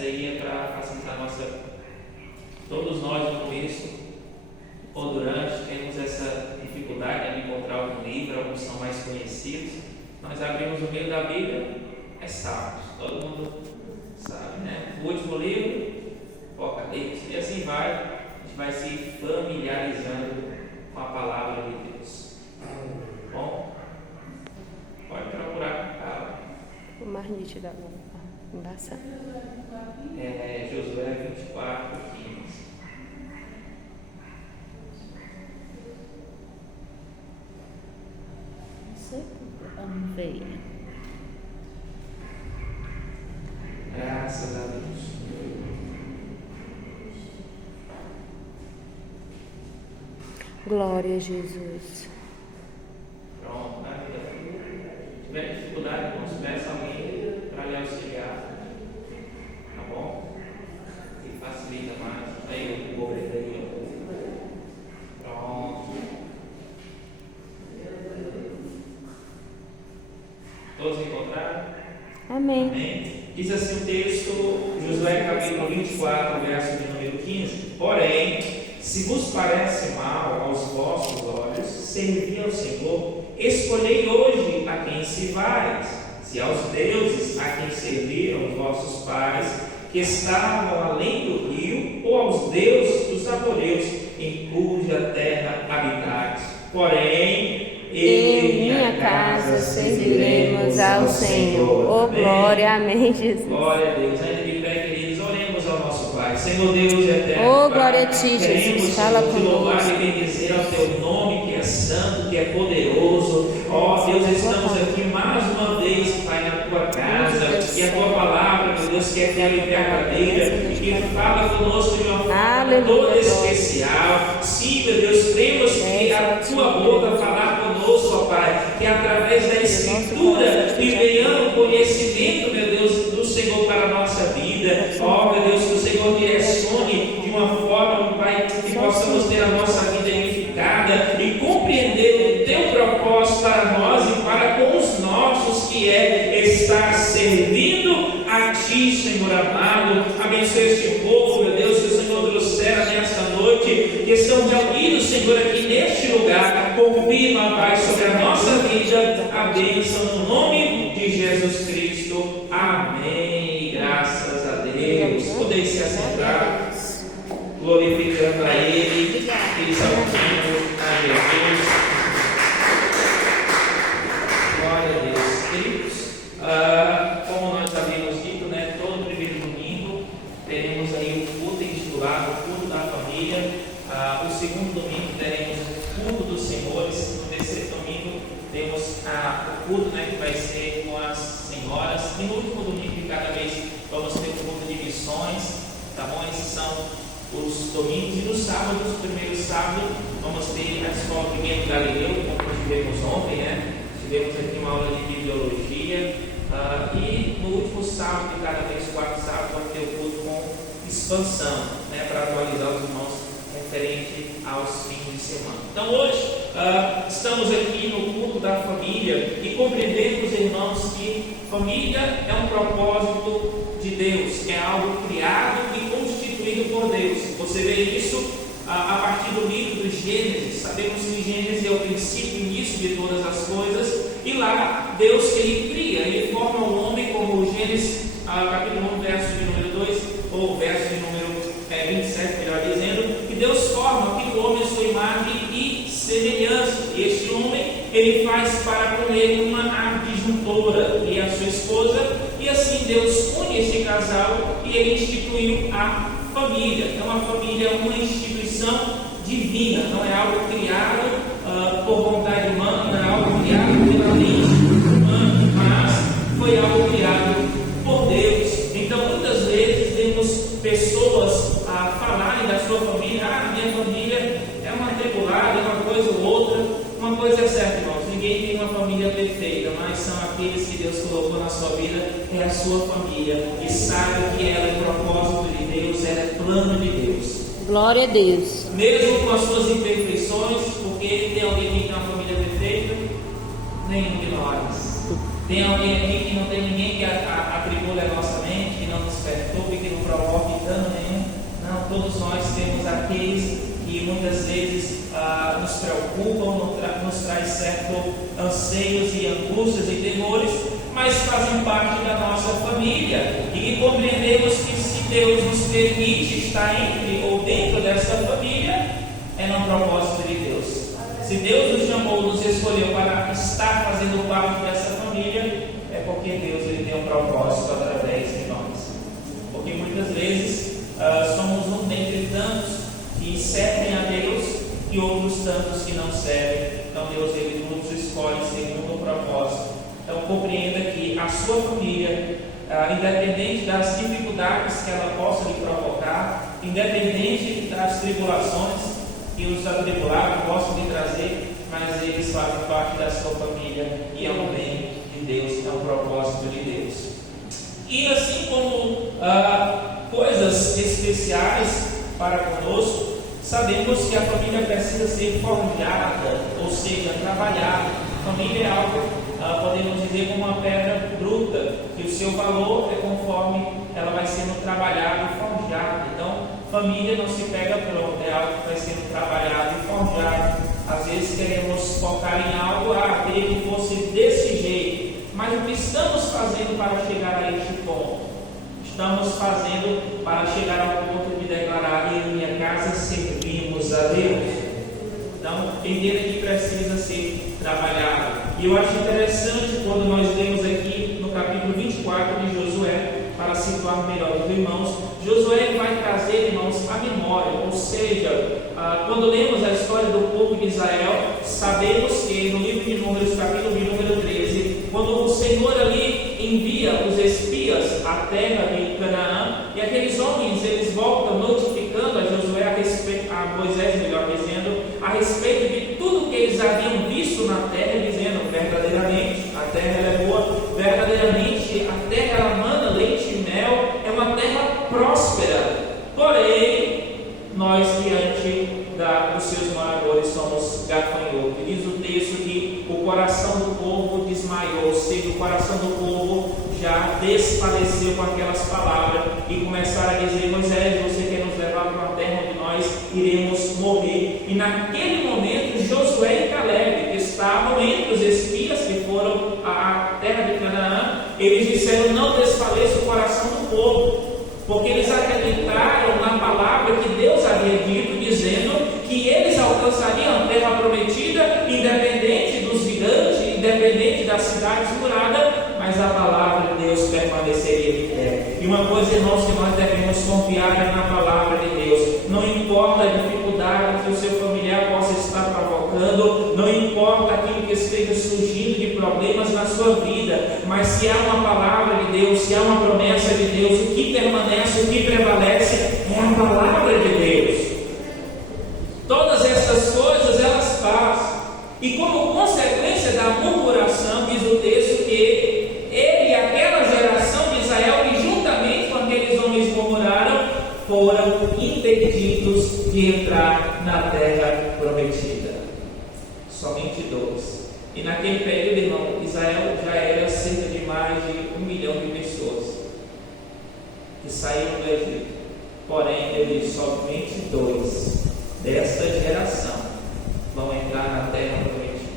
essa aí é para facilitar a nossa. Todos nós no começo ou durante temos essa dificuldade de encontrar algum livro, alguns são mais conhecidos. Nós abrimos o meio da Bíblia, é Salmos, todo mundo sabe, né? O último livro, Apocalipse, e assim vai, a gente vai se familiarizando com a palavra de Deus. Bom, pode procurar o mais nítido agora, embaçado. Josué 24, 15. Vamos ver. Graças a Deus. Glória a Jesus. Pronto, né? Se tiver dificuldade, irmãos, peça alguém para lhe auxiliar. Tá bom? E facilita mais. Aí o obreiro aí. Pronto. Todos encontraram? Amém. Amém. Diz assim o texto, Josué capítulo 24, verso de número 15. Porém, se vos parece mal aos vossos olhos servir ao Senhor, escolhei hoje a quem servais, se aos deuses a quem serviram os vossos pais, que estavam além do rio, ou aos deuses dos amorreus, em cuja terra habitais. Porém, eu e minha casa serviremos ao Senhor. Oh, glória, amém, Jesus. Glória a Deus. Ainda de pé, queridos, oremos ao nosso Pai. Senhor Deus eterno, oh, glória a Ti, Jesus. Fala conosco. Louvar conosco. e bendizer ao Teu nome, que é santo, que é poderoso. Ó Deus, estamos aqui mais uma vez, Pai, na Tua casa. E a Tua palavra, meu Deus, que é fiel e verdadeira, e que fala conosco de uma forma toda especial. Sim, meu Deus, cremos que a Tua boca falar conosco, ó Pai, que através da Escritura que venhamos o conhecimento, meu Deus, do Senhor para a nossa vida. Ó, meu Deus, que o Senhor direcione de uma forma, Pai, que possamos ter a nossa vida edificada e compreender o Teu propósito para nós e para com os nossos, que é estar servindo a Ti, Senhor amado. Abençoe este povo, meu Deus, que o Senhor trouxera nesta noite, que estão reunidos, Senhor, aqui neste lugar. Confirma, Pai, sobre a nossa vida a bênção no nome de Jesus Cristo. Amém. Graças a Deus. Podeis se assentar, glorificando a Ele, exaltando a Jesus. Glória a Deus. Queridos, como nós havíamos dito, né, todo primeiro domingo teremos aí o culto intitulado O Culto da Família. O segundo domingo teremos o culto dos senhores. No terceiro domingo temos o culto, né, que vai ser com as senhoras. E no último domingo de cada mês vamos ter o culto de missões. Tá bom? Esses são os domingos. E no sábado, no primeiro sábado, vamos ter a escola Primeiro Galileu, como tivemos ontem, né? Tivemos aqui uma aula de bibliologia. E no último sábado de cada mês, quarto sábado, vamos ter o culto com expansão, né, para atualizar os irmãos referente aos fins de semana. Então hoje estamos aqui no culto da família e compreendemos, irmãos, que família é um propósito de Deus, é algo criado e constituído por Deus. Você vê isso a partir do livro do Gênesis. Sabemos que Gênesis é o princípio e início de todas as coisas, e lá Deus ele cria, ele forma o homem, como o Gênesis capítulo 1, verso de número 2, ou verso de número 27, melhor dizendo, que Deus forma que o homem é sua imagem e semelhança. E este homem, ele faz para com ele uma adjuntora, e a sua esposa, e assim Deus une este casal e ele instituiu a família. Então a família é uma instituição divina, não é algo criado por vontade humana, não é algo criado pela lei humana, mas foi algo criado por Deus. Então muitas vezes vemos pessoas falarem da sua família: minha família é uma atribulada, é uma coisa ou outra. Uma coisa é certa, irmãos, ninguém tem uma família perfeita, mas são aqueles que Deus colocou na sua vida, é a sua família, e sabe que ela é propósito de Deus, ela é plano de Deus. Glória a Deus. Mesmo com as suas imperfeições, porque tem alguém que tem uma família perfeita? Nenhum de nós. Tem alguém aqui que não tem ninguém que atribule a nossa mente, que não nos perturbe, que não todos nós temos aqueles que muitas vezes nos preocupam, nos traz certo anseios e angústias e temores, mas fazem parte da nossa família, e compreendemos que se Deus nos permite estar entre ou dentro dessa família, é no propósito de Deus. Se Deus nos chamou, nos escolheu para estar fazendo parte dessa família, é porque Deus ele tem um propósito através de nós. Porque muitas vezes somos um dentre tantos que servem a Deus e outros tantos que não servem. Então Deus ele nos escolhe segundo o propósito. Então compreenda que a sua família, independente das dificuldades que ela possa lhe provocar, independente das tribulações que os atribulados possam lhe trazer, mas eles fazem parte da sua família e é um bem de Deus, é um propósito de Deus. E assim como coisas especiais para conosco, sabemos que a família precisa ser forjada, ou seja, trabalhada. Família é algo, podemos dizer, como uma pedra bruta, que o seu valor é conforme ela vai sendo trabalhada e forjada. Então, família não se pega pronto, é algo que vai sendo trabalhado e forjado. Às vezes queremos focar em algo, queria que fosse desse jeito, mas o que estamos fazendo para chegar a este ponto? Estamos fazendo para chegar ao ponto de declarar: em minha casa servimos a Deus. Então, entenda que precisa ser trabalhado. E eu acho interessante quando nós lemos aqui no capítulo 24 de Josué, para situar melhor os irmãos, Josué vai trazer, irmãos, a memória, ou seja, quando lemos a história do povo de Israel, sabemos que no livro de Números, capítulo de número 13, quando o Senhor ali envia os espias à terra de Canaã, e aqueles homens, eles voltam notificando a Josué a Moisés, melhor dizendo, a respeito de tudo que eles haviam visto na terra, dizendo: verdadeiramente a terra é boa, verdadeiramente a terra ela mana leite e mel, é uma terra próspera, porém nós diante dos seus moradores somos gafanhotos. Diz o texto que o coração do povo desmaiou, ou seja, o coração do povo já desfaleceu com aquelas palavras e começaram a dizer: Moisés, você quer nos levar para uma terra onde nós iremos morrer. E naquele momento Josué e Caleb, que estavam entre os espias que foram à terra de Canaã, eles disseram: não desfaleça o coração do povo, porque eles acreditaram na palavra que Deus havia dito, dizendo que eles alcançariam a terra prometida, independente dos gigantes, independente das cidades muradas, mas a palavra de Deus permaneceria de pé. E uma coisa, irmãos, que nós devemos confiar é na palavra de Deus. Não importa a dificuldade que o seu familiar possa estar provocando, não importa aquilo que esteja surgindo de problemas na sua vida, mas se há uma palavra de Deus, se há uma promessa de Deus, o que permanece, o que prevalece é a palavra de Deus. Todas essas coisas elas passam, e como consequência da murmuração, diz o texto que ele e aquela geração de Israel, que juntamente com aqueles homens murmuraram, foram interdictos de entrar na terra prometida. Somente 2. E naquele período, irmão, Israel já era cerca de mais de 1 milhão de pessoas que saíram do Egito. Porém, ele diz: somente 2 desta geração vão entrar na terra prometida.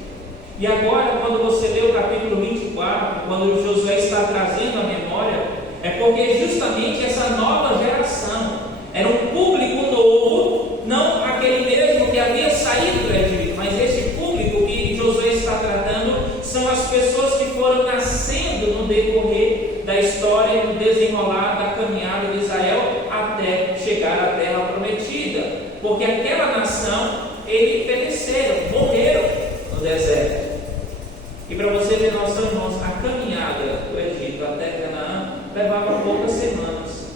E agora, quando você lê o capítulo 24, quando Josué está trazendo a memória, é porque justamente essa nova geração era um público novo, não aquele mesmo que havia saído do Egito, mas esse público que Josué está tratando são as pessoas que foram nascendo no decorrer da história, no desenrolar da caminhada de Israel até chegar à terra prometida. Porque aquela nação, eles pereceram, morreram no deserto. E para você ter noção, irmãos, a caminhada do Egito até Canaã levava poucas semanas.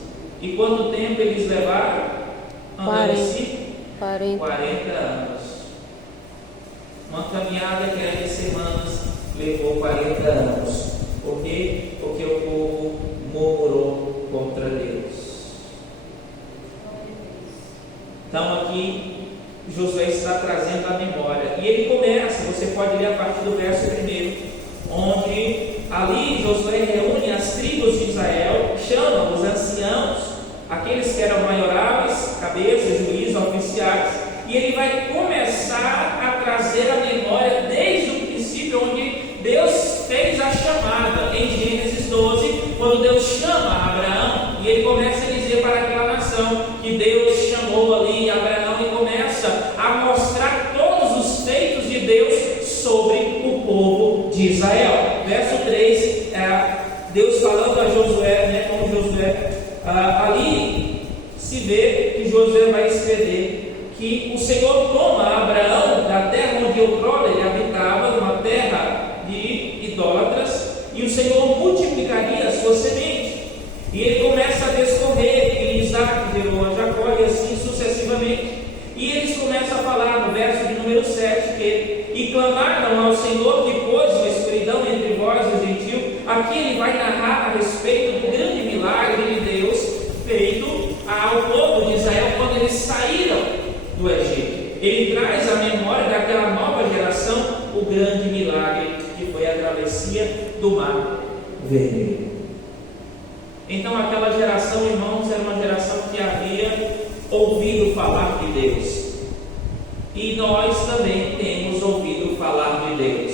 E quanto tempo eles levaram? 40 anos. Uma caminhada que era de semanas levou 40 anos. Por quê? Porque o povo murmurou contra Deus. Então aqui Josué está trazendo a memória, e ele começa, você pode ler a partir do verso 1, onde ali Josué reúne as tribos de Israel, chama os anciãos, aqueles que eram maioráveis, cabeças, juízes, oficiais, e ele vai começar a trazer a memória desde o princípio, onde Deus fez a chamada, em Gênesis 12, quando Deus chama Abraão, e ele começa a dizer para aquela nação que Deus chamou ali Abraão, e começa a mostrar todos os feitos de Deus sobre o povo de Israel. Verso 3, Deus falando a Josué, com Josué, ali se vê que Josué vai escrever que o Senhor toma Abraão da terra onde outrora ele habitava, uma terra de idólatras, e o Senhor multiplicaria a sua semente. E ele começa a descorrer que Isaac gerou a Jacó, e assim sucessivamente. E eles começam a falar no verso de número 7 que e clamaram ao Senhor que pôs uma escuridão entre vós e os gentios. Aqui ele vai narrar a respeito do grande milagre de Deus feito ao povo de Israel quando eles saíram do Egito. Ele traz à memória daquela nova geração o grande milagre que foi a travessia do Mar Vermelho. Então aquela geração, irmãos, era uma geração que havia ouvido falar de Deus, e nós também temos ouvido falar de Deus,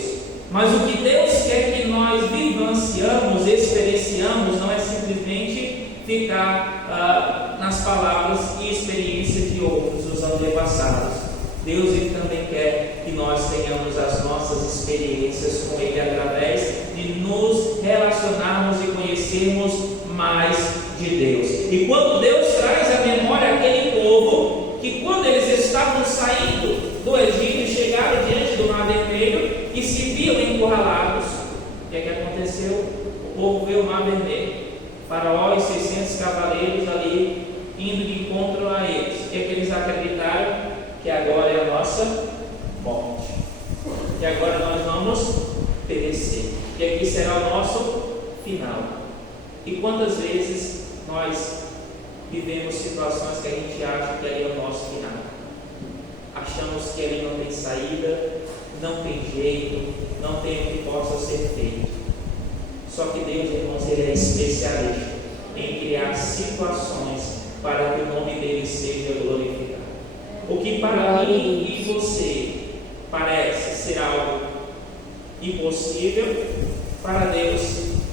mas o que Deus quer que nós vivenciamos, experienciamos, não é simplesmente ficar nas palavras e experiências de outros, os antepassados. Deus ele também quer que nós tenhamos as nossas experiências com Ele através de nos relacionarmos e conhecermos mais de Deus. E quando Deus traz à memória aquele povo que quando eles estavam saindo do Egito, chegaram diante do Mar Vermelho e se viam encurralados, o que é que aconteceu? O povo vê o Mar Vermelho, Faraó e 600 cavaleiros ali indo de encontro a eles. O que é que eles acreditaram? Que agora é a nossa morte, que agora nós vamos perecer, que aqui será o nosso final. E quantas vezes nós vivemos situações que a gente acha que ali é o nosso final, achamos que ali não tem saída, não tem jeito, não tem o que possa ser feito. Só que Deus, irmãos, ele é especialista em criar situações para que o nome dele seja glorificado. O que para mim e você parece ser algo impossível, para Deus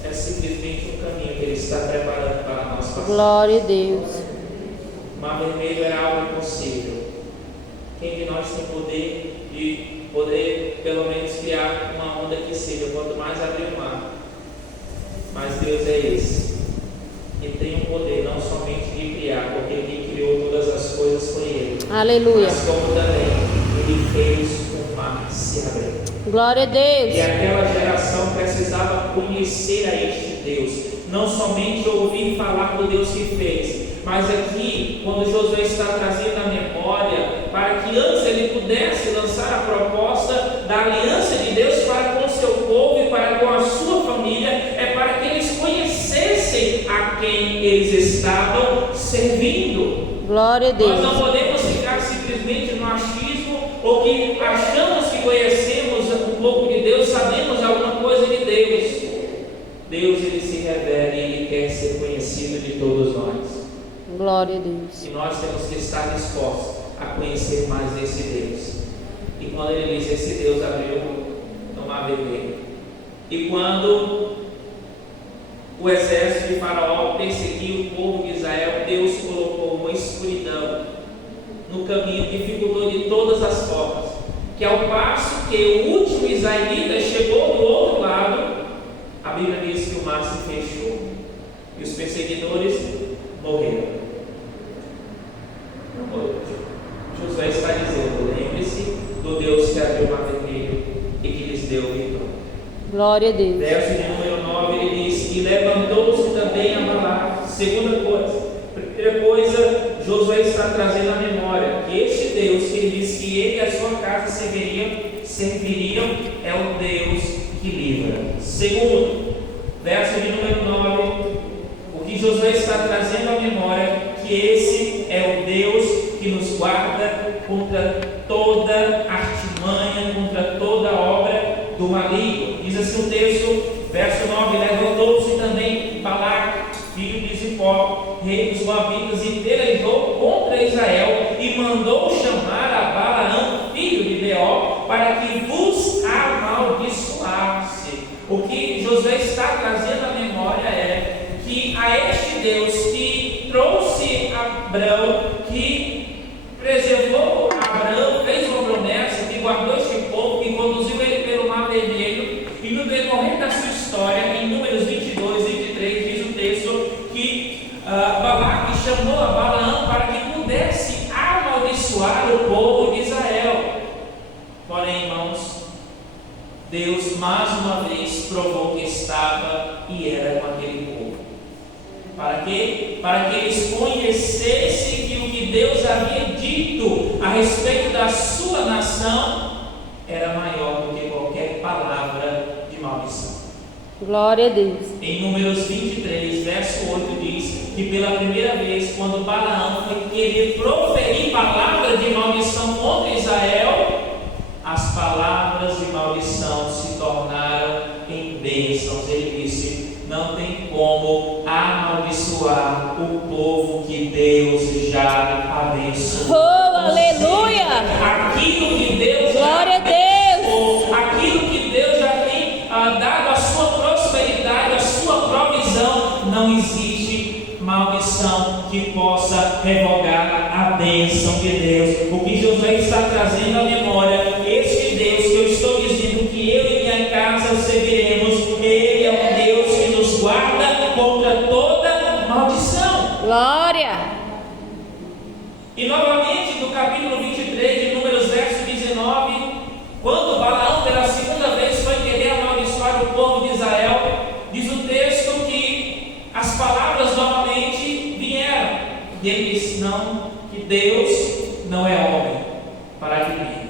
é simplesmente um caminho que Ele está preparando para nós passar. Glória a Deus. O Mar Vermelho era algo impossível. Quem de nós tem poder de poder pelo menos criar uma onda que seja, quanto mais abrir o mar, mas Deus é esse. Ele tem um poder não somente de criar, porque quem criou todas as coisas foi Ele. Aleluia. Mas como também Ele fez o mar se abrir. Glória a Deus. E aquela geração precisava conhecer a este Deus, não somente ouvir falar do Deus que fez, mas aqui, quando Josué está trazendo a memória, para que antes ele pudesse lançar a proposta da aliança de Deus para com o seu povo e para com a sua família, é para que eles conhecessem a quem eles estavam servindo. Glória a Deus. Nós não podemos ficar simplesmente no achismo, ou que achamos que conhecemos um pouco de Deus, sabemos alguma coisa de Deus. Deus, ele se revela e ele quer ser conhecido de todos nós. Glória a Deus. E nós temos que estar dispostos a conhecer mais desse Deus. E quando ele diz, esse Deus abriu no Mar Vermelho. E quando o exército de Faraó perseguiu o povo de Israel, Deus colocou uma escuridão no caminho, dificultou de todas as formas, que ao passo que o último israelita chegou do outro lado, a Bíblia diz que o mar se fechou e os perseguidores morreram. Josué está dizendo, lembre-se do Deus que abriu o Mar Vermelho e que lhes deu vitória. Glória a Deus. Verso de número 9, ele diz, e levantou-se também a Balaque. Segunda coisa, primeira coisa, Josué está trazendo à memória que este Deus que ele diz que ele e a sua casa serviriam é o Deus que livra. Segundo, verso de número 9, o que Josué está trazendo à memória, que esse é o Deus que nos guarda contra toda artimanha, contra toda obra do maligno. Diz assim o texto, verso 9, levantou-se também Balaque, filho de rei dos Moabitas, e pelejou contra Israel, e mandou chamar a Balaão, filho de Beor, para que vos amaldiçoasse. O que Josué está trazendo à memória é que a este Deus que trouxe Abrão, que preservou Abrão, fez uma promessa, que guardou este povo, que conduziu ele pelo Mar Vermelho, e no decorrer da sua história, em Números 22, 23, diz o texto que Balaque chamou a Balaão para que pudesse amaldiçoar o povo de Israel. Porém, irmãos, Deus mais uma vez provou que estava e era com aquele povo. Para quê? Para que eles conhecessem que o que Deus havia dito a respeito da sua nação era maior do que qualquer palavra de maldição. Glória a Deus. Em Números 23, verso 8 diz que pela primeira vez, quando Balaão foi querer proferir palavras de maldição contra Israel, as palavras de maldição se tornaram em bênçãos. Ele disse: não tem como amaldiçoar o povo que Deus já abençoou. Oh, aleluia! Aquilo que Deus Glória a Deus! Aquilo que Deus já tem dado a sua prosperidade, a sua provisão, não existe maldição que possa revogar a bênção de Deus. O que Josué está trazendo à memória, este Deus que eu estou dizendo que eu e minha casa serviremos, Ele é um Deus que nos guarda contra toda maldição. Glória! E novamente no capítulo 23 de Números, verso 19, quando Balaão pela segunda vez foi querer amaldiçoar o povo de Israel, diz o texto que as palavras novamente vieram, e ele disse: não, que Deus não é homem para que minta,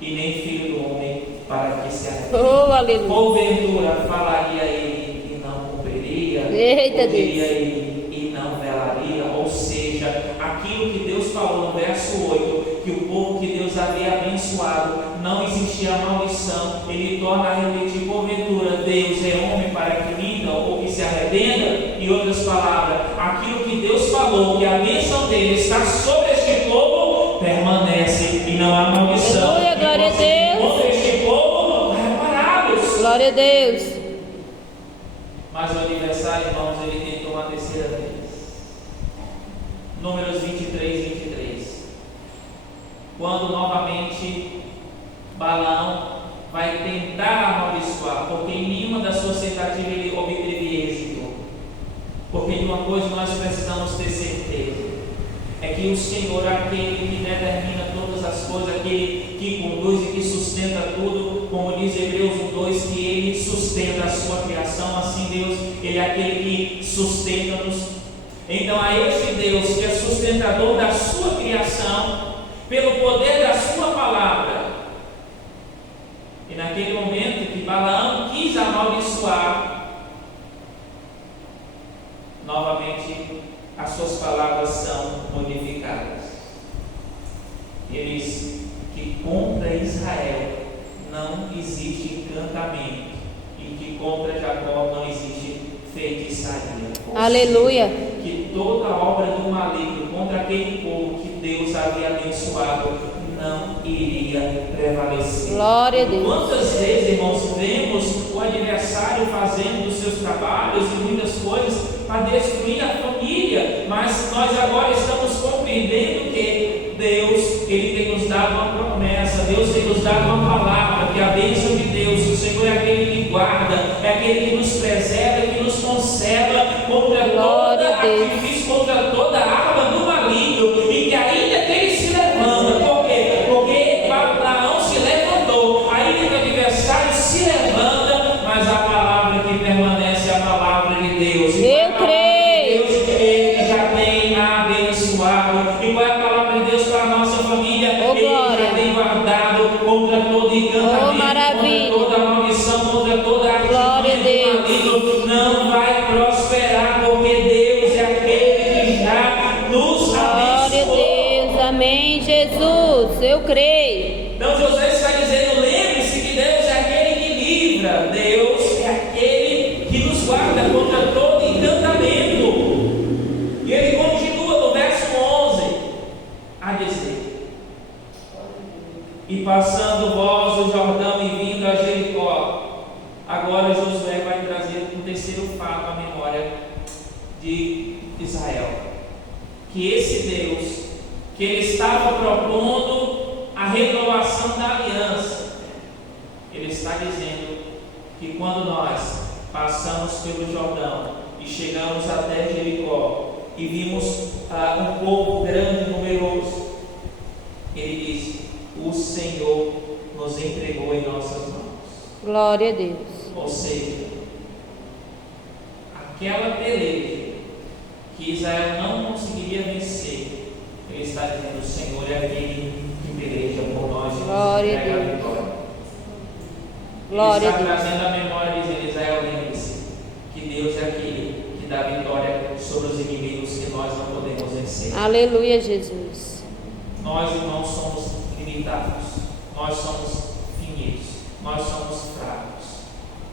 e nem filho do homem para que se arrependa. Oh, aleluia! Porventura falaria ele e não cumpriria, Eita, ouviria Deus. ele e não velaria. Ou seja, aquilo que Deus falou no verso 8, que o povo que Deus havia abençoado, não existia maldição, ele torna a repetir: porventura Deus é homem para que minta ou que se arrependa? Em outras palavras, aquilo que Deus falou, que a bênção dele está sobre este povo, permanece, e não há maldição. Aleluia, glória a Deus. Contra este povo, reparados. Glória a Deus! Mas o adversário, irmãos, ele tentou uma terceira vez. Números 23, 23. Quando novamente Balaão vai tentar amaldiçoar, porque em nenhuma das suas tentativas ele obteve êxito. Porque de uma coisa nós precisamos ter certeza: é que o Senhor é aquele que determina todas as coisas, aquele que conduz e que sustenta tudo, como diz Hebreus 1:2, que Ele sustenta a sua criação. Assim Deus, Ele é aquele que sustenta-nos. Então a este Deus que é sustentador da sua criação, pelo poder da sua palavra, e naquele momento que Balaão quis amaldiçoar, novamente as suas palavras são modificadas. Ele diz que contra Israel não existe encantamento, e que contra Jacó não existe feitiçaria. Aleluia! Que toda obra do maligno contra aquele povo que Deus havia abençoado não iria prevalecer. Glória a Deus! Quantas vezes, irmãos, vemos o adversário fazendo os seus trabalhos e muitas coisas para destruir a família, mas nós agora estamos compreendendo que Deus, Ele tem nos dado uma promessa, Deus tem nos dado uma palavra, que a bênção de Deus, o Senhor é aquele que guarda, é aquele que nos preserva, que nos conserva contra toda artifício, contra toda arma do maligno, e que ainda que ele se levanta, por quê? Porque Balaão se levantou, ainda que o adversário se levanta, mas a palavra que permanece é a palavra de Deus. Eu creio! Deus, Ele já tem abençoado. E qual é a palavra de Deus para a nossa família? Oh, Ele glória. já tem guardado contra todo encantamento, Oh, maravilha. contra toda maldição, contra toda Glória a Deus. maligno. Não vai prosperar, porque Deus é aquele que já nos Glória a abençoou. Deus! Amém, Jesus! Eu creio! Então José está dizendo: lembre-se que Deus é aquele que livra, Deus é aquele que nos guarda contra todo encantamento. E passando vós o Jordão e vindo a Jericó. Agora Josué vai trazer um terceiro fato à memória de Israel. Que esse Deus, que ele estava propondo a renovação da aliança, ele está dizendo que quando nós passamos pelo Jordão e chegamos até Jericó e vimos um povo grande e numeroso, ele disse: o Senhor nos entregou em nossas mãos. Glória a Deus. Ou seja, aquela peleja que Israel não conseguiria vencer, ele está dizendo: o Senhor é aquele que peleja por nós e nos entrega a vitória. Ele está trazendo a memória, dizendo: Israel, lembre-se que Deus é aquele que dá vitória sobre os inimigos que nós não podemos vencer. Aleluia, Jesus. Nós, irmãos, somos limitados, nós somos finitos, nós somos fracos.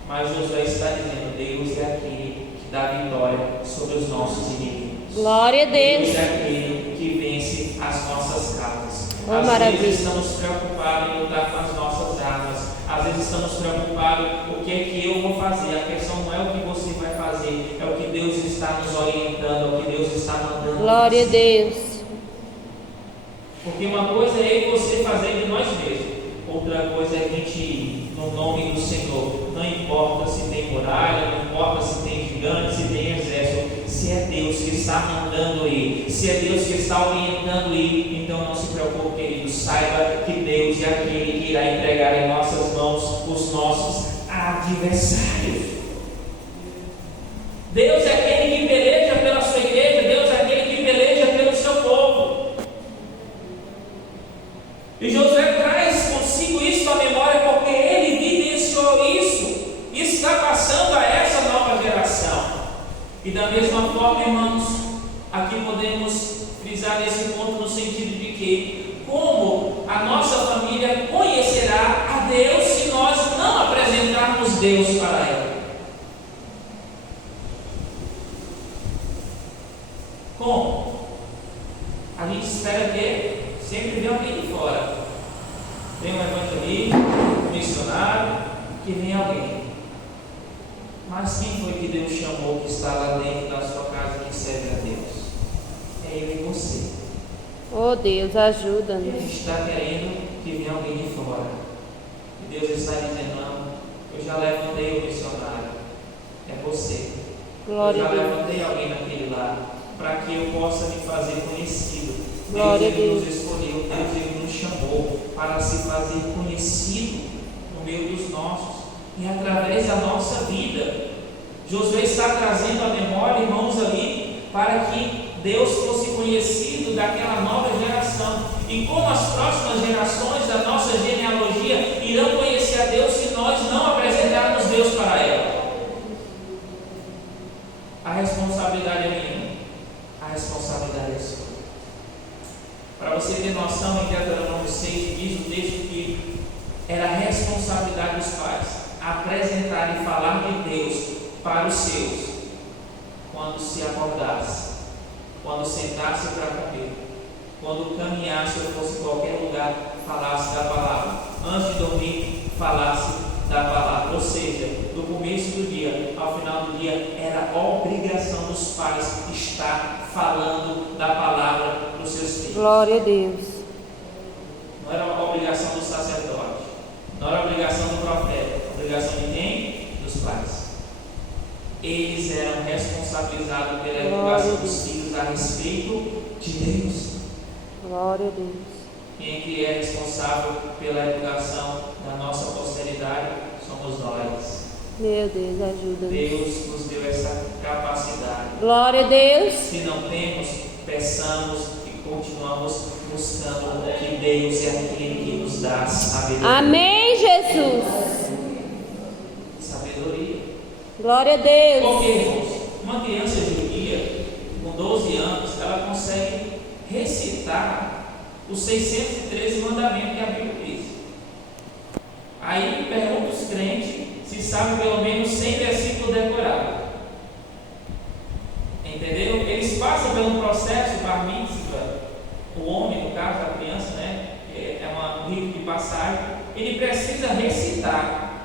Mas Josué está dizendo: Deus é aquele que dá vitória sobre os nossos inimigos. Glória a Deus. Deus é aquele que vence as nossas causas. Às maravilha. vezes estamos preocupados em lutar com as nossas armas. Às vezes estamos preocupados o que é que eu vou fazer. A questão não é o que você vai fazer, é o que Deus está nos orientando, é o que Deus está mandando. Glória a Deus. Porque uma coisa é eu e você fazer de nós mesmos, outra coisa é a gente ir no nome do Senhor. Não importa se tem muralha, não importa se tem gigante, se tem exército, se é Deus que está mandando ir, se é Deus que está orientando ir, então não se preocupe, querido. Saiba que Deus é aquele que irá entregar em nossas mãos os nossos adversários. Deus é aquele que peleja pela sua igreja, Deus é aquele que peleja pelo seu povo. E Josué traz consigo isso à memória porque ele vivenciou isso e está passando a essa nova geração. E da mesma forma, irmãos, aqui podemos frisar esse ponto no sentido de que como a nossa família conhecerá a Deus se nós não apresentarmos Deus para ela? Como? A gente espera que sempre vem alguém de fora. Vem um evangelista, um missionário, que vem alguém. Mas quem foi que Deus chamou que está lá dentro da sua casa que serve a Deus? É eu e você. Oh Deus, ajuda-nos. E a gente está querendo que venha alguém de fora. E Deus está dizendo: não, eu já levantei o missionário. É você. Glória eu já a Deus. levantei alguém naquele lar para que eu possa me fazer conhecido. Glória a Deus ele Deus. nos escolheu, Deus ele nos chamou para se fazer conhecido no meio dos nossos e através da nossa vida. Josué está trazendo a memória, irmãos, ali, para que Deus fosse conhecido daquela nova geração. E como as próximas gerações da nossa genealogia irão conhecer a Deus se nós não apresentarmos Deus para ela? A responsabilidade é minha, a responsabilidade é sua. Para você ter noção, em Deuteronômio 6 diz o texto que era a responsabilidade dos pais apresentar e falar de Deus para os seus quando se acordasse, quando sentasse para comer, quando caminhasse ou fosse em qualquer lugar, falasse da palavra. Antes de dormir, falasse da palavra. Ou seja, do começo do dia ao final do dia, era obrigação dos pais estar falando da palavra para os seus filhos. Glória a Deus. Não era uma obrigação do sacerdote, não era obrigação do profeta. Obrigação de quem? Dos pais. Eles eram responsabilizados pela educação dos filhos a respeito de Deus. Glória a Deus. Quem é que é responsável pela educação da nossa posteridade? Somos nós. Meu Deus, ajuda-nos. Deus nos deu essa capacidade. Glória a Deus. Se não temos, peçamos e continuamos buscando, que Deus é aquele que nos dá sabedoria. Amém, Jesus. Sabedoria. Glória a Deus. Porque, irmãos, uma criança judia com 12 anos, ela consegue recitar os 613 mandamentos que a Bíblia diz. Aí pergunta os crentes se sabem pelo menos 100 versículos decorados. Entendeu? Eles passam pelo processo bar mitzvah, o homem, no caso, a criança, né? É um rito que passa passagem, ele precisa recitar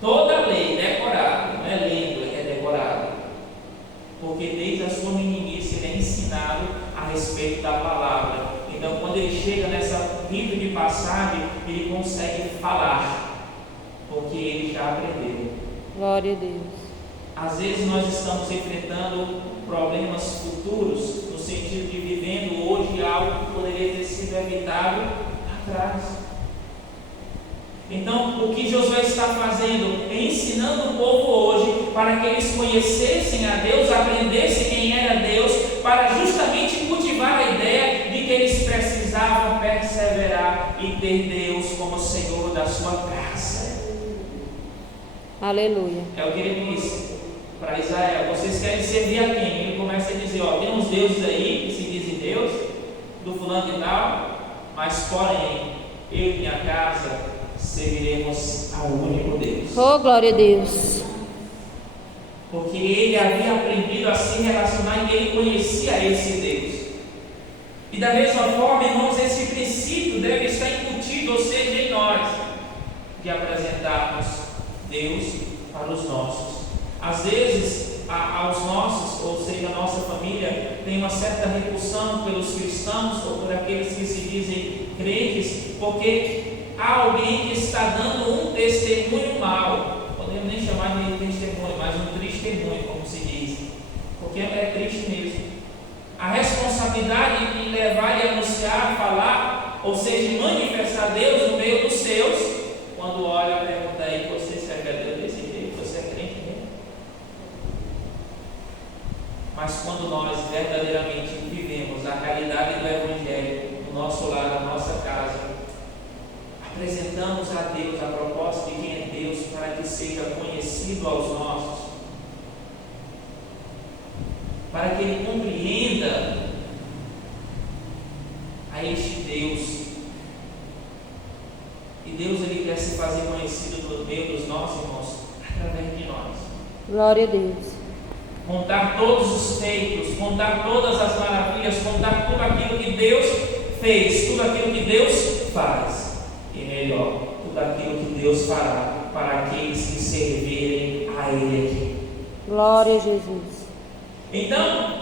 toda a lei, decorada, não é lendo, é decorado, porque desde a sua meninice ele é ensinado a respeito da palavra. Então, quando ele chega nessa rito de passagem, ele consegue falar, porque ele já aprendeu. Glória a Deus. Às vezes nós estamos enfrentando problemas futuros, no sentido de vivendo hoje algo que poderia ter sido evitado atrás. Então, o que Josué está fazendo é ensinando o povo hoje para que eles conhecessem a Deus, aprendessem quem era Deus, para justamente cultivar a ideia de que eles precisavam perseverar e ter Deus como Senhor da sua casa. Aleluia. É o que ele disse para Israel: vocês querem servir a quem? Ele começa a dizer: tem uns deuses aí que se dizem Deus, do fulano e tal, mas porém, eu e minha casa serviremos ao único Deus. Oh, glória a Deus. Porque ele havia aprendido a se relacionar e ele conhecia esse Deus. E da mesma forma, irmãos, esse princípio deve estar incutido, ou seja, em nós, de apresentarmos Deus para os nossos. Às vezes, aos nossos, ou seja, a nossa família, tem uma certa repulsão pelos cristãos ou por aqueles que se dizem crentes, porque há alguém que está dando um testemunho mau. Podemos nem chamar de testemunho, mas um testemunho, como se diz, porque é triste mesmo. A responsabilidade de levar e anunciar, falar, ou seja, manifestar Deus no meio dos seus, quando olha, pergunta aí: você serve a Deus desse jeito? Você é crente mesmo? Mas quando nós verdadeiramente vivemos a realidade do Evangelho no nosso lar, na nossa casa, apresentamos a Deus a proposta de quem é Deus, para que seja conhecido aos nossos, para que Ele compreenda a este Deus. E Deus, Ele quer se fazer conhecido no meio dos nossos irmãos, através de nós. Glória a Deus. Contar todos os feitos, contar todas as maravilhas, contar tudo aquilo que Deus fez, tudo aquilo que Deus faz. E melhor, tudo aquilo que Deus fará para aqueles que servirem a Ele aqui. Glória a Jesus. Então,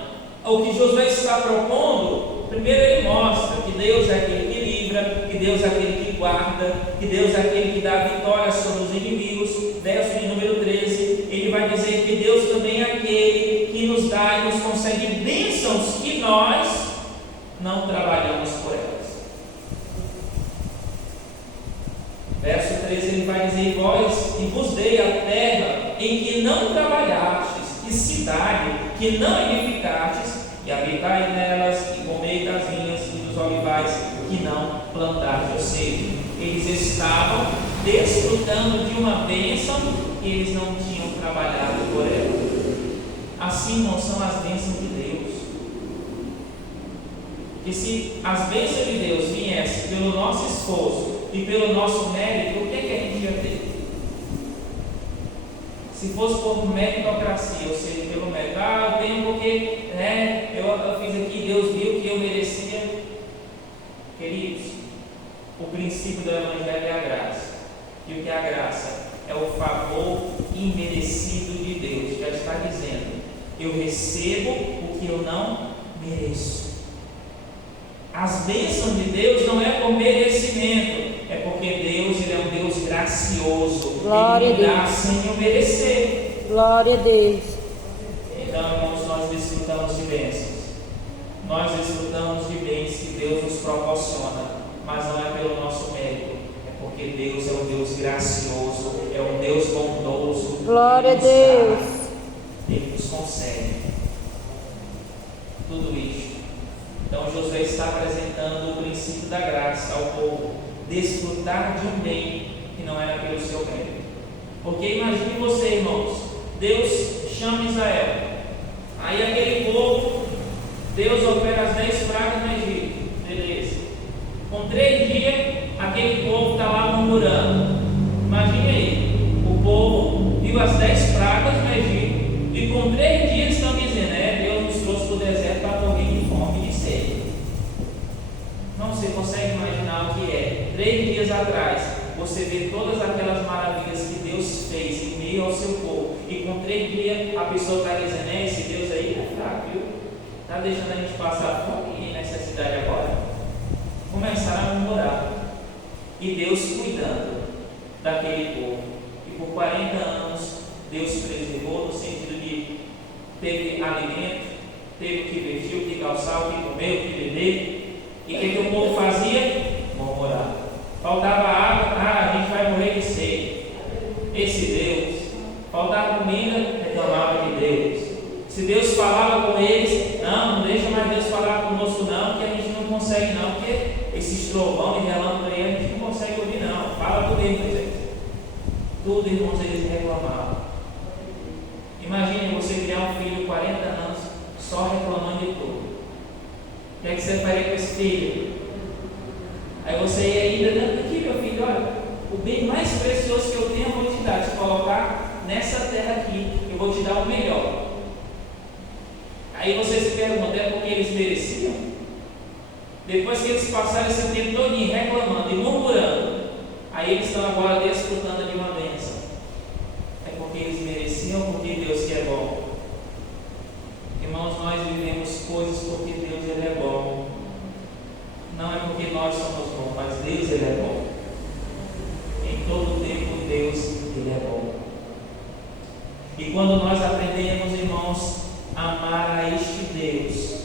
o que Josué está propondo, primeiro ele mostra que Deus é aquele que livra, que Deus é aquele que guarda, que Deus é aquele que dá vitória sobre os inimigos. Verso de número 13, ele vai dizer que Deus também é aquele que nos dá e nos concede bênçãos que nós não trabalhamos por elas. Verso 13 ele vai dizer: vós, e vos dei a terra em que não trabalhastes, e cidade que não edificastes, e habitai nelas, e comei das vinhas e dos olivais que não plantastes. Ou seja, eles estavam desfrutando de uma bênção que eles não tinham trabalhado por ela. Assim não são as bênçãos de Deus. E se as bênçãos de Deus viessem pelo nosso esforço e pelo nosso mérito, o que é que a gente ia ter? Se fosse por meritocracia, ou seja, pelo mérito, eu tenho porque eu fiz aqui, Deus viu que eu merecia. Queridos, o princípio do Evangelho é a graça. E o que é a graça? É o favor imerecido de Deus. Já está dizendo: eu recebo o que eu não mereço. As bênçãos de Deus não é por merecimento, é porque Deus, Ele é um Deus gracioso. Glória Ele a dá Deus. sem eu merecer. Glória a Deus. Então, irmãos, nós desfrutamos de bênçãos. Nós desfrutamos de bens que Deus nos proporciona, mas não é pelo nosso mérito, é porque Deus é um Deus gracioso, é um Deus bondoso. Glória a Deus. Ele nos concede tudo isso. Então Josué está apresentando o princípio da graça ao povo, desfrutar de um bem que não era pelo seu mérito. Porque imagine você, irmãos, Deus chama Israel, aí aquele povo, Deus opera as 10 pragas no Egito, beleza. Com 3 dias, aquele povo está lá murmurando. Imagine aí, o povo viu as 10 pragas no Egito e com 3 dias estão dizendo: Deus nos trouxe para o deserto para morrer de fome e de sede. Não se consegue imaginar o que é. 3 dias atrás, você vê todas aquelas maravilhas que Deus fez em meio ao seu povo. E com 3 dias, a pessoa está dizendo: esse Deus aí é fraco, viu? Está deixando a gente passar fome e necessidade agora. Começaram a murmurar. E Deus cuidando daquele povo. E por 40 anos, Deus preservou, no sentido de teve alimento, teve o que vestir, o que calçar, o que comer, o que beber. E o que o povo fazia? Murmurar. Faltava água, a gente vai morrer de sede. Esse Deus. Faltava comida, reclamava de Deus. Se Deus falava com eles, não deixa mais Deus falar conosco não, que a gente não consegue não, porque esse trovão e relâmpago aí a gente não consegue ouvir não. Fala por ele, Moisés. Tudo, irmãos, eles reclamavam. Imagine você criar um filho 40 anos só reclamando de tudo. O que é que você faria com esse filho? Aí você ia ainda dando aqui, meu filho, olha, o bem mais precioso que eu tenho eu vou te dar, te colocar nessa terra aqui, eu vou te dar o melhor. Aí você se pergunta, é porque eles mereciam? Depois que eles passaram esse tempo todo reclamando e murmurando, aí eles estão agora desfrutando de uma bênção. É porque eles mereciam ou porque Deus que é bom? Irmãos, nós vivemos coisas porque Deus ele é bom. Não é porque nós somos bons, mas Deus ele é bom. Em todo tempo Deus ele é bom. E quando nós aprendemos, irmãos, a amar a este Deus,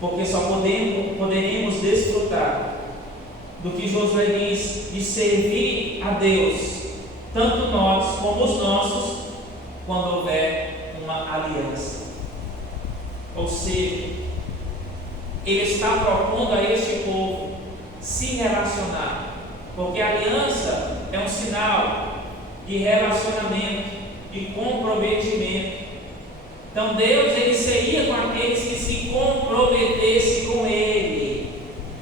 porque só poderemos desfrutar do que Josué diz de servir a Deus, tanto nós como os nossos, quando houver uma aliança. Ou seja, ele está propondo a este povo se relacionar, porque a aliança é um sinal de relacionamento, de comprometimento. Então Deus ele seria com aqueles que se comprometessem com Ele.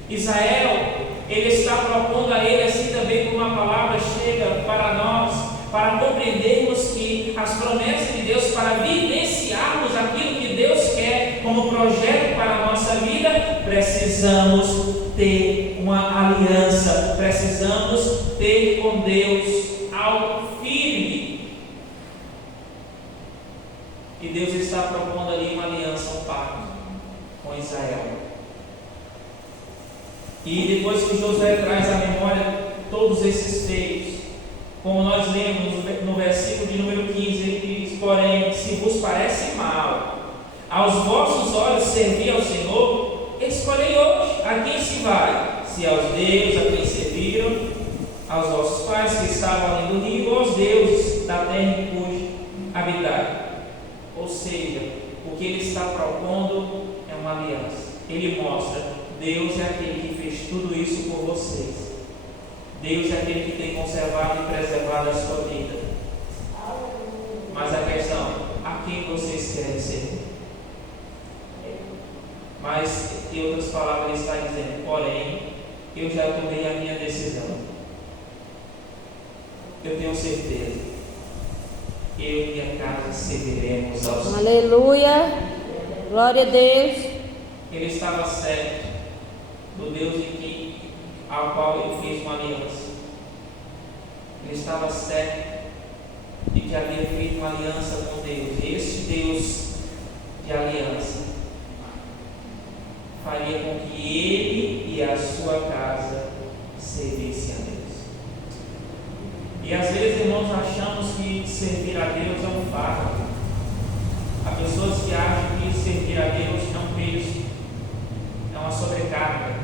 Israel, ele está propondo a ele assim também como a palavra chega para nós, para compreendermos que as promessas de Deus, para vivenciarmos aquilo que Deus quer como projeto para a nossa vida, precisamos ter uma aliança, precisamos ter com Deus algo firme. E Deus está propondo ali uma aliança, um pacto com Israel. E depois que Josué traz à memória todos esses feitos, como nós lemos no versículo de número 15, ele diz: porém, se vos parece mal aos vossos olhos servir ao Senhor, escolhei hoje a quem se vai, se aos deuses a quem serviram, aos vossos pais que estavam além do rio, ou aos deuses da terra em cujo habitai. Ou seja, o que ele está propondo é uma aliança. Ele mostra: Deus é aquele que fez tudo isso por vocês. Deus é aquele que tem conservado e preservado a sua vida. Mas a questão, a quem vocês querem servir? Mas, em outras palavras, ele está dizendo: porém, eu já tomei a minha decisão. Eu tenho certeza. Eu e minha casa serviremos ao Senhor. Aleluia, glória a Deus. Ele estava certo do Deus ao qual ele fez uma aliança. Ele estava certo de que havia feito uma aliança com Deus. E esse Deus de aliança faria com que ele e a sua casa servissem a Deus. E às vezes, irmãos, achamos que servir a Deus é um fardo. Há pessoas que acham que servir a Deus é um peso, é uma sobrecarga.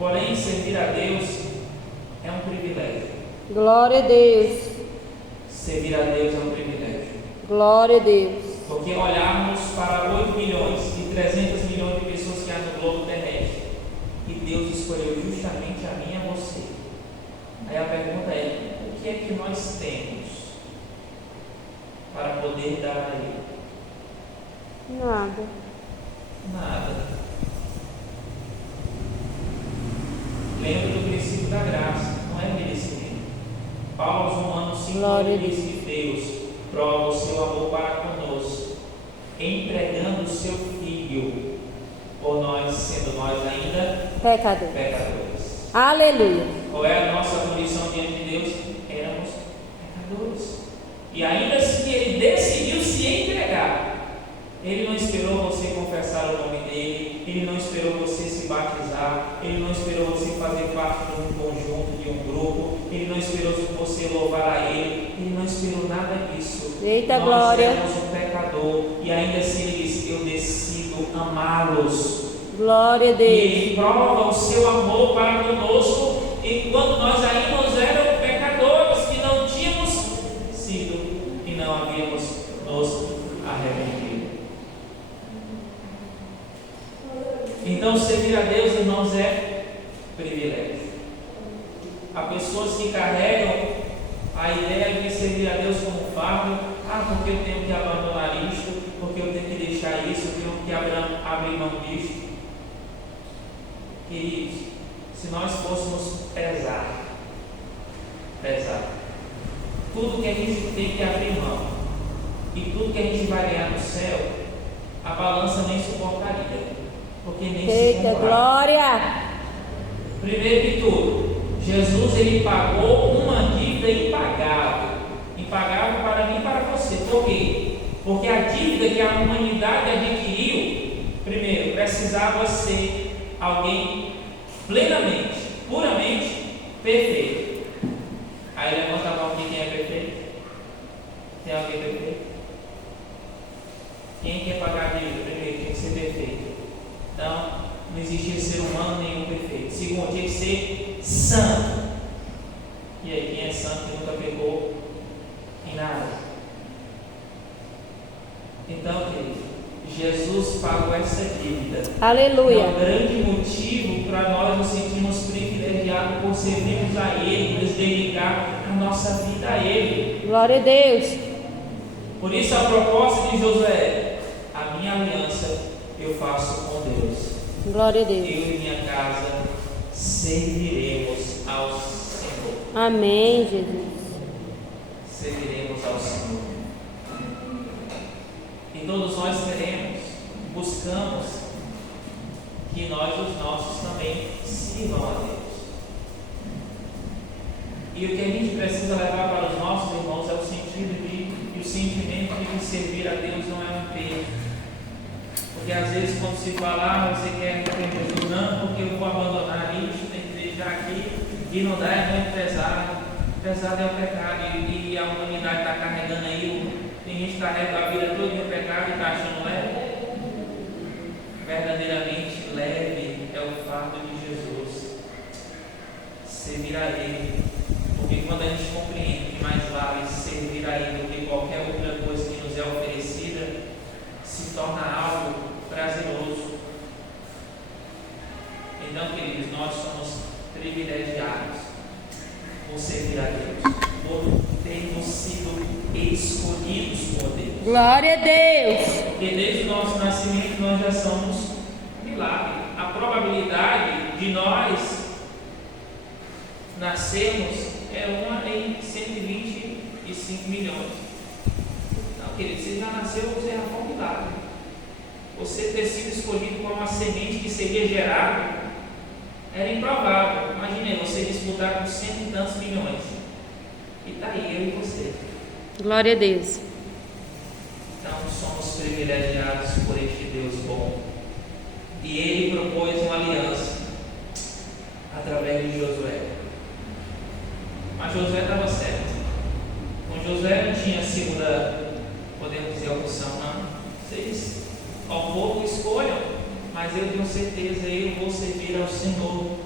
Porém, servir a Deus é um privilégio. Glória a Deus. Servir a Deus é um privilégio. Glória a Deus. Porque olharmos para 8 milhões e 300 milhões de pessoas que há no globo terrestre, e Deus escolheu justamente a mim e a você. Aí a pergunta é: o que é que nós temos para poder dar a Ele? Nada. Nada. Lembra do princípio da graça, não é merecimento. Paulo aos Romanos 5 diz que Deus prova o seu amor para conosco, entregando o seu Filho por nós, sendo nós ainda pecadores. Aleluia. Qual é a nossa condição diante de Deus? Éramos pecadores. E ainda assim Ele decidiu se entregar. Ele não esperou você confessar o nome dele, Ele não esperou você se batizar, Ele não esperou você fazer parte de um conjunto, de um grupo, Ele não esperou você louvar a Ele não esperou nada disso. Eita, Nós glória. éramos um pecador e ainda assim Ele disse: eu decido amá-los. Glória a E Deus. Ele prova o seu amor para conosco enquanto nós ainda éramos pecadores, que não tínhamos sido e não havíamos nos arrependido. Então, servir a Deus, irmãos, é privilégio. Há pessoas que carregam a ideia de servir a Deus como fardo. Porque eu tenho que abandonar isto, porque eu tenho que deixar isso, eu tenho que abrir mão disto. Queridos, se nós fôssemos pesar tudo que a gente tem que abrir mão e tudo que a gente vai ganhar no céu, a balança nem suportaria, porque nem se Eita, compara. glória. Primeiro de tudo, Jesus ele pagou uma dívida impagável para mim e para você. Por quê? Porque a dívida que a humanidade adquiriu, primeiro, precisava ser alguém plenamente, puramente perfeito. Aí levanta a mão, quem é perfeito? Tem alguém perfeito? Quem quer pagar a dívida? Primeiro, tem que ser perfeito. Então, não existia ser humano nenhum perfeito. Segundo, tinha que ser santo. E aí, quem é santo que nunca pecou em nada? Então, querido, Jesus pagou essa dívida. Aleluia. É um grande motivo para nós nos sentirmos privilegiados por servirmos a Ele, nos dedicar a nossa vida a Ele. Glória a Deus. Por isso a proposta de Josué é: a minha aliança eu faço com Deus. Glória a Deus. Eu e minha casa serviremos ao Senhor. Amém, Jesus. Serviremos ao Senhor. E todos nós queremos, buscamos que nós, os nossos, também sirvam a Deus. E o que a gente precisa levar para os nossos irmãos é o sentido e o sentimento de servir a Deus não é um peso. Porque às vezes quando se fala, você quer ter Jesus, não, porque eu vou abandonar isso, tem que deixar aqui, e não dá, é muito pesado. Pesado é o pecado, e a humanidade está carregando aí. Tem gente que carrega a vida toda no pecado e está achando leve. Verdadeiramente leve é o fardo de Jesus. Servir a Ele. Porque quando a gente compreende que mais vale servir a Ele do que qualquer outra coisa que nos é oferecida, se torna algo prazeroso. Então, queridos, nós somos privilegiados por servir a Deus, por termos sido escolhidos por Deus. Glória a Deus. Porque desde o nosso nascimento nós já somos milagre. A probabilidade de nós nascermos é 1 em 125 milhões. Não, querido, você já nasceu, você já foi um milagre. Você ter sido escolhido como uma semente que seria gerada era improvável. Imagine você disputar com 100 e tantos milhões. E está aí, eu e você. Glória a Deus. Então somos privilegiados por este Deus bom. E Ele propôs uma aliança através de Josué. Mas Josué estava certo. Com Josué não tinha segunda, podemos dizer, opção, não. Vocês, ao povo, escolham. Mas eu tenho certeza, eu vou servir ao Senhor.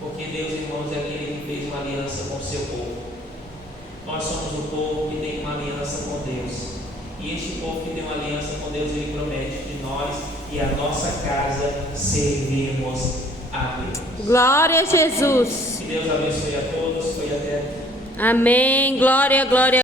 Porque Deus, irmãos, é aquele que fez uma aliança com o seu povo. Nós somos o povo que tem uma aliança com Deus. E este povo que tem uma aliança com Deus, ele promete que nós e a nossa casa servirmos a Deus. Glória a Jesus. Que Deus abençoe a todos. Foi até. Amém. Glória, glória.